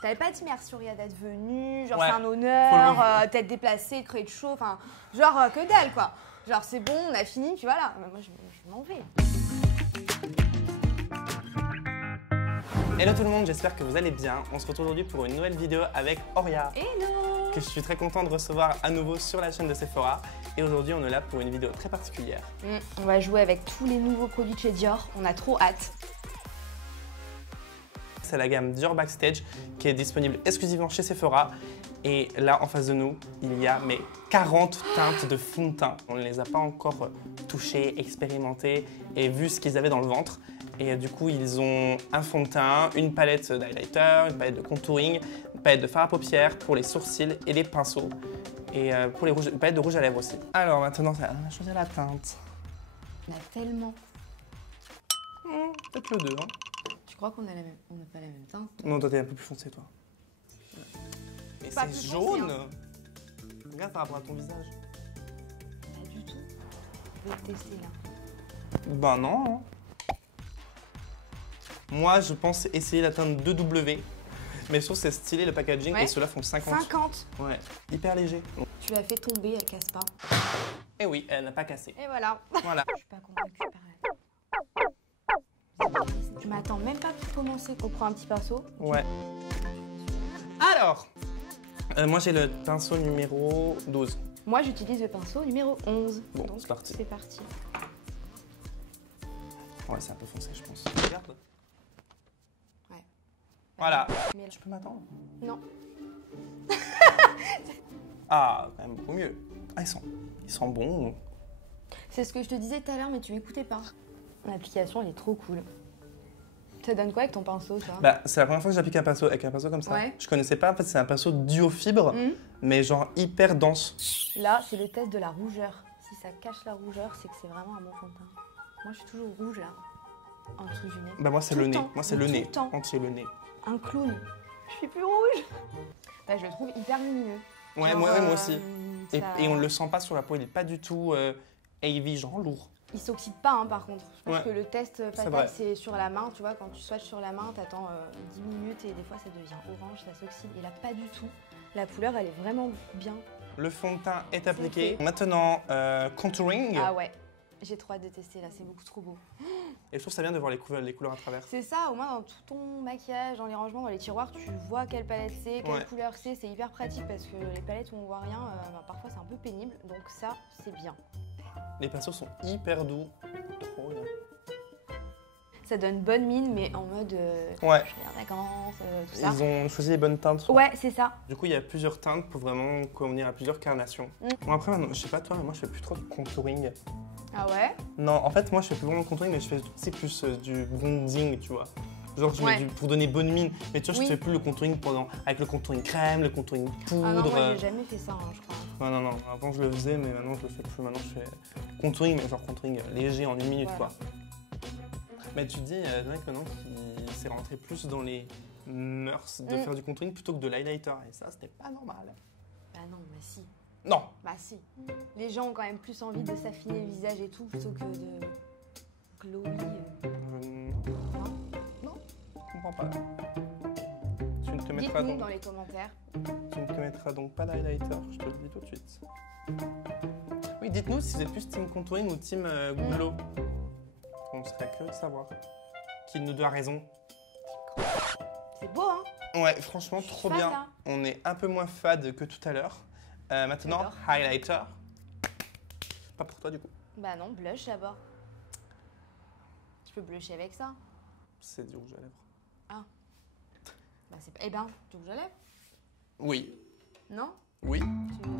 T'avais pas dit merci Riyad d'être venu, genre Ouais. c'est un honneur, t'être déplacé, de créer de chaud, enfin, genre que dalle quoi. Genre c'est bon, on a fini, puis voilà. Mais moi je m'en vais. Hello tout le monde, j'espère que vous allez bien. On se retrouve aujourd'hui pour une nouvelle vidéo avec Oria, Hello. que je suis très content de recevoir à nouveau sur la chaîne de Sephora. Et aujourd'hui, on est là pour une vidéo très particulière. On va jouer avec tous les nouveaux produits de chez Dior, on a trop hâte. C'est la gamme Dior Backstage qui est disponible exclusivement chez Sephora. Et là, en face de nous, il y a 40 teintes de fond de teint. On ne les a pas encore touchées, expérimentées et vu ce qu'ils avaient dans le ventre. Et du coup, ils ont un fond de teint, une palette d'highlighter, une palette de contouring, une palette de fard à paupières pour les sourcils et les pinceaux. Et pour les rouges, une palette de rouge à lèvres aussi. Alors maintenant, on va choisir la teinte. On a tellement. Peut-être le 2, hein. Tu crois qu'on a pas la même teinte? Non, toi, t'es un peu plus foncé, toi. Mais Pas c'est plus jaune foncé, hein. Regarde par rapport à ton visage. Pas du tout. Je vais le tester là. Ben non. Hein. Moi, je pense essayer la teinte 2W. Mais je trouve que c'est stylé le packaging Ouais. et ceux-là font 50. 50. Ouais, hyper léger. Tu l'as fait tomber, elle casse pas. Et oui, elle n'a pas cassé. Et voilà. Voilà. Je suis pas convaincue par elle. Tu m'attends même pas pour commencer qu'on prend un petit pinceau. Ouais. Alors, moi j'ai le pinceau numéro 12. Moi j'utilise le pinceau numéro 11. Bon, Donc, c'est parti. C'est parti. Ouais, c'est un peu foncé, je pense. Regarde. Ouais. Voilà. Mais là- Tu peux m'attendre? Non. Ah, quand même beaucoup mieux. Ah, ils sont bons. C'est ce que je te disais tout à l'heure, mais tu m'écoutais pas. L'application elle est trop cool. Ça donne quoi avec ton pinceau, toi? Bah, c'est la première fois que j'applique un pinceau avec un pinceau comme ça. Ouais. Je connaissais pas, en fait, c'est un pinceau duo fibre, mais genre hyper dense. Là, c'est le test de la rougeur. Si ça cache la rougeur, c'est que c'est vraiment un bon fond de teint. Moi, je suis toujours rouge là, en dessous du nez. Bah, moi, c'est Tout le le nez. temps. Moi, c'est Tout le le nez. temps. Entier, le nez. Un clown. Je suis plus rouge. Bah, je le trouve hyper lumineux. Ouais, Genre, moi aussi. Et, ça- et on ne le sent pas sur la peau, il est pas du tout heavy, genre lourd. Il s'oxyde pas, hein, par contre. Je pense Ouais. que le test vrai. fatal, c'est sur la main. Tu vois, quand tu swatches sur la main, t'attends 10 minutes et des fois, ça devient orange, ça s'oxyde. Et là, pas du tout. La couleur, elle est vraiment bien. Le fond de teint est appliqué. fait. Maintenant, contouring. Ah ouais. J'ai trop hâte de tester, là. C'est beaucoup trop beau. Et je trouve ça bien de voir les couleurs à travers. C'est ça, au moins dans tout ton maquillage, dans les rangements, dans les tiroirs, tu vois quelle palette c'est, quelle Ouais. couleur c'est. C'est hyper pratique parce que les palettes où on voit rien, parfois c'est un peu pénible. Donc ça, c'est bien. Les pinceaux sont hyper doux. Trop bien. Ça donne bonne mine, mais en mode Ouais. je vais en vacances, tout ça. Ils ont choisi les bonnes teintes. Ouais, c'est ça. Du coup, il y a plusieurs teintes pour vraiment convenir à plusieurs carnations. Bon, après, maintenant, je sais pas toi, mais moi, je fais plus trop de contouring. Ah ouais? Non, en fait, moi, je fais plus vraiment de contouring, mais je fais plus du bronzing, tu vois. Genre, je mets Ouais. pour donner bonne mine. Mais tu vois, Oui. je fais plus le contouring avec le contouring crème, le contouring poudre. Ah non, moi j'ai jamais fait ça, hein, je crois. Non. Avant, je le faisais, mais maintenant, je le fais plus. Maintenant, je fais contouring, mais genre contouring léger en 1 minute, Voilà. quoi. Mais tu te dis, il y a des mecs maintenant qui s'est rentré plus dans les mœurs de faire du contouring plutôt que de l'highlighter. Et ça, c'était pas normal. Bah non, bah si. Non. Bah si. Les gens ont quand même plus envie de s'affiner le visage et tout plutôt que de glowy. Non, je comprends pas. Tu ne te mettras Dites-nous donc, dans les commentaires. tu ne te mettras donc pas d'highlighter, je te le dis tout de suite. Oui, dites-nous si vous êtes plus team contouring ou team glow. On serait curieux de savoir. Qui nous a raison. C'est beau, hein? Ouais, franchement, Je suis trop fan, bien. là. On est un peu moins fade que tout à l'heure. Maintenant, J'adore. highlighter. Pas pour toi, du coup. Bah non, blush d'abord. Je peux blusher avec ça. C'est du rouge à lèvres. Bah c'est pas... Eh ben, du rouge à lèvres? Oui. Non? Oui.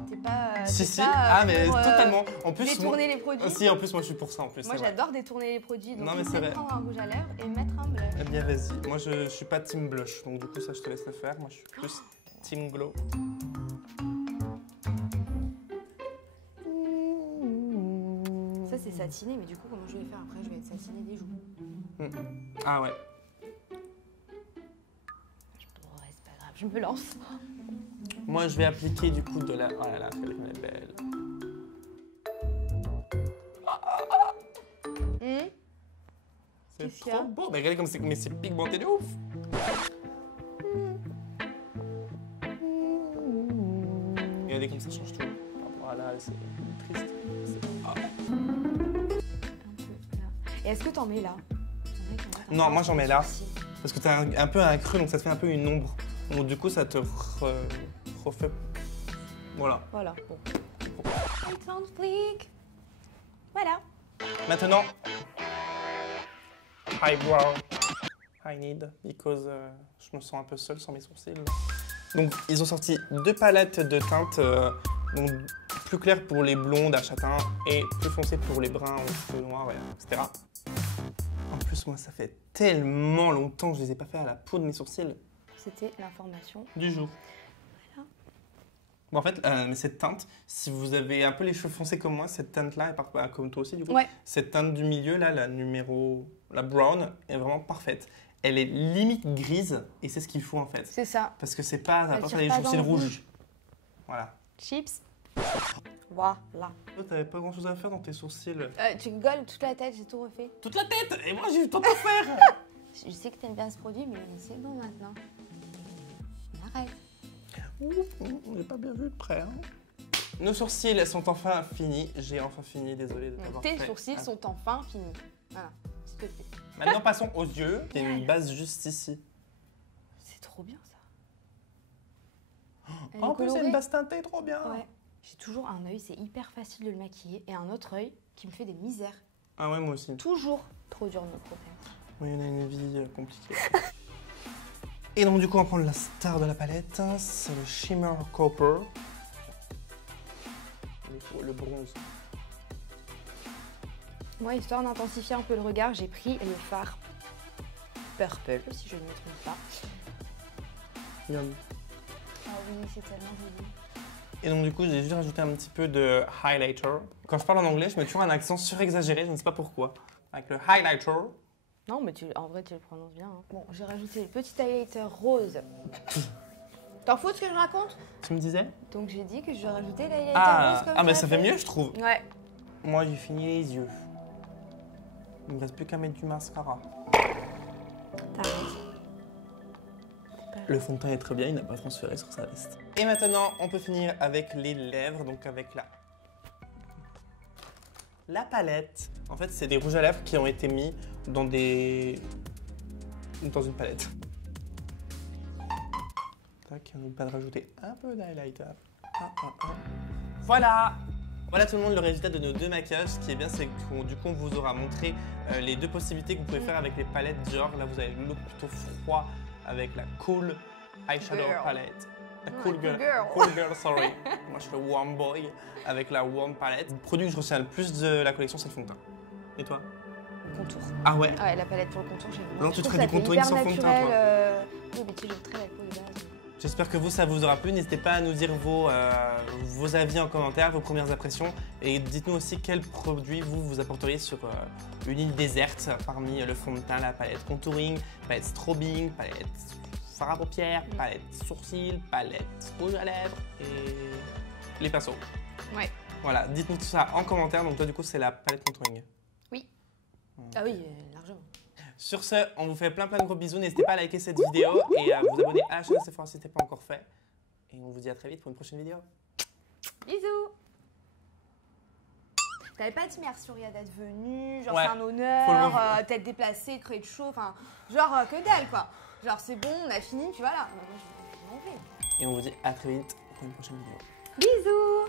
T'es pas... Si, t'es si. pas, Ah, mais pour, totalement. En plus, détourner les produits? Si, en plus, moi, je suis pour ça, en plus. Moi c'est vrai. j'adore détourner les produits, donc Non, mais je c'est vais vrai. prendre un rouge à lèvres et mettre un blush. Eh bien, vas-y. Moi, je suis pas team blush, donc du coup, ça, je te laisse le faire. Moi, je suis plus team glow. Ça c'est satiné, mais du coup comment je vais faire après? Je vais être satinée des joues. Ah ouais. Ouais, c'est pas grave, je me lance. Moi, je vais appliquer du coup de la... Oh là là, elle est belle. Qu'est-ce C'est qu'il y a? trop beau. Mais regardez comme c'est pigmenté de ouf. regardez comme ça change tout. Voilà, c'est triste. Ah. Un peu là. Et est-ce que t'en mets là? Non, moi j'en mets là. Parce que t'as un peu un creux, donc ça te fait un peu une ombre. Donc du coup, ça te refait... Voilà. Voilà, bon. It's on fleek. Voilà. Maintenant, eyebrow. I need, because je me sens un peu seule sans mes sourcils. Donc, ils ont sorti 2 palettes de teintes, donc plus claires pour les blondes à châtain et plus foncées pour les bruns aux cheveux noirs, etc. En plus, moi, ça fait tellement longtemps que je les ai pas fait à la peau de mes sourcils. C'était l'information Du jour. Voilà. Bon, en fait, cette teinte, si vous avez un peu les cheveux foncés comme moi, cette teinte-là, comme toi aussi, du coup, ouais. Cette teinte du milieu, là, la brown, est vraiment parfaite. Elle est limite grise et c'est ce qu'il faut en fait. C'est ça. Parce que c'est pas, Elle pas tire les pas sourcils dans le rouges. Voilà. Chips. Voilà. Toi, t'avais pas grand chose à faire dans tes sourcils. Tu rigoles, toute la tête, j'ai tout refait. Toute la tête. Et moi, j'ai eu le temps de faire. Je sais que t'aimes bien ce produit, mais c'est bon maintenant. On arrête. On n'est pas bien vu de près. Hein. Nos sourcils sont enfin finis. J'ai enfin fini, désolé de t'avoir fait. Tes sourcils sont enfin finis. Voilà, s'il te plaît. Maintenant, passons aux yeux. Il y a une base juste ici. C'est trop bien ça. En plus, c'est une base teintée, trop bien. Ouais. J'ai toujours un œil, c'est hyper facile de le maquiller, et un autre œil qui me fait des misères. Ah ouais, moi aussi. Toujours trop dur de me protéger. Oui, on a une vie compliquée. Et donc, du coup, on va prendre la star de la palette. C'est le Shimmer Copper. Le bronze. Moi, histoire d'intensifier un peu le regard, j'ai pris le fard Purple, si je ne me trompe pas. Yum. Ah oui, c'est tellement joli. Et donc, du coup, j'ai juste rajouté un petit peu de highlighter. Quand je parle en anglais, je mets toujours un accent surexagéré, je ne sais pas pourquoi. Avec le highlighter. Non, mais en vrai, tu le prononces bien. Hein. Bon, j'ai rajouté le petit highlighter rose. T'en fous de ce que je raconte? Tu me disais? Donc, j'ai dit que je rajoutais l'highlighter rose comme mais ça fait mieux, je trouve. Ouais. Moi, j'ai fini les yeux. Il me reste plus qu'à mettre du mascara. T'arrêtes. Le fond de teint est très bien, il n'a pas transféré sur sa veste. Et maintenant, on peut finir avec les lèvres, donc avec la palette. En fait, c'est des rouges à lèvres qui ont été mis dans une palette. Tac, on n'oublie pas de rajouter un peu d'highlighter. Voilà! Voilà tout le monde le résultat de nos 2 maquillages. Ce qui est bien, c'est qu'on vous aura montré les 2 possibilités que vous pouvez faire avec les palettes Dior. Là, vous avez le look plutôt froid avec la cool eyeshadow palette. La cool girl, sorry. Moi, je suis le warm boy avec la warm palette. Le produit que je retiens le plus de la collection, c'est le fond de teint. Et toi? Contour. Ah ouais? Ouais, la palette pour le contour, j'ai vu. Non, tu te fais du contouring sans fond de teint, toi? Oui, mais tu j'ai très la peau de base. J'espère que ça vous aura plu. N'hésitez pas à nous dire vos avis en commentaire, vos premières impressions. Et dites-nous aussi quel produit vous apporteriez sur une île déserte parmi le fond de teint, la palette contouring, palette strobing, palette fard à paupières, palette sourcils, palette rouge à lèvres et les pinceaux. Ouais. Voilà, dites-nous tout ça en commentaire. Donc toi, du coup, c'est la palette contouring. Oui. Ah oui, largement. Sur ce, on vous fait plein de gros bisous. N'hésitez pas à liker cette vidéo et à vous abonner à la chaîne Sephora si ce n'était pas encore fait. Et on vous dit à très vite pour une prochaine vidéo. Bisous. T'avais pas dit merci Riyad d'être venu, genre Ouais, c'est un honneur, le... t'être déplacé, créer de chaud, enfin genre que dalle quoi. Genre c'est bon, on a fini, tu vois là. Je m'en vais. Et on vous dit à très vite pour une prochaine vidéo. Bisous.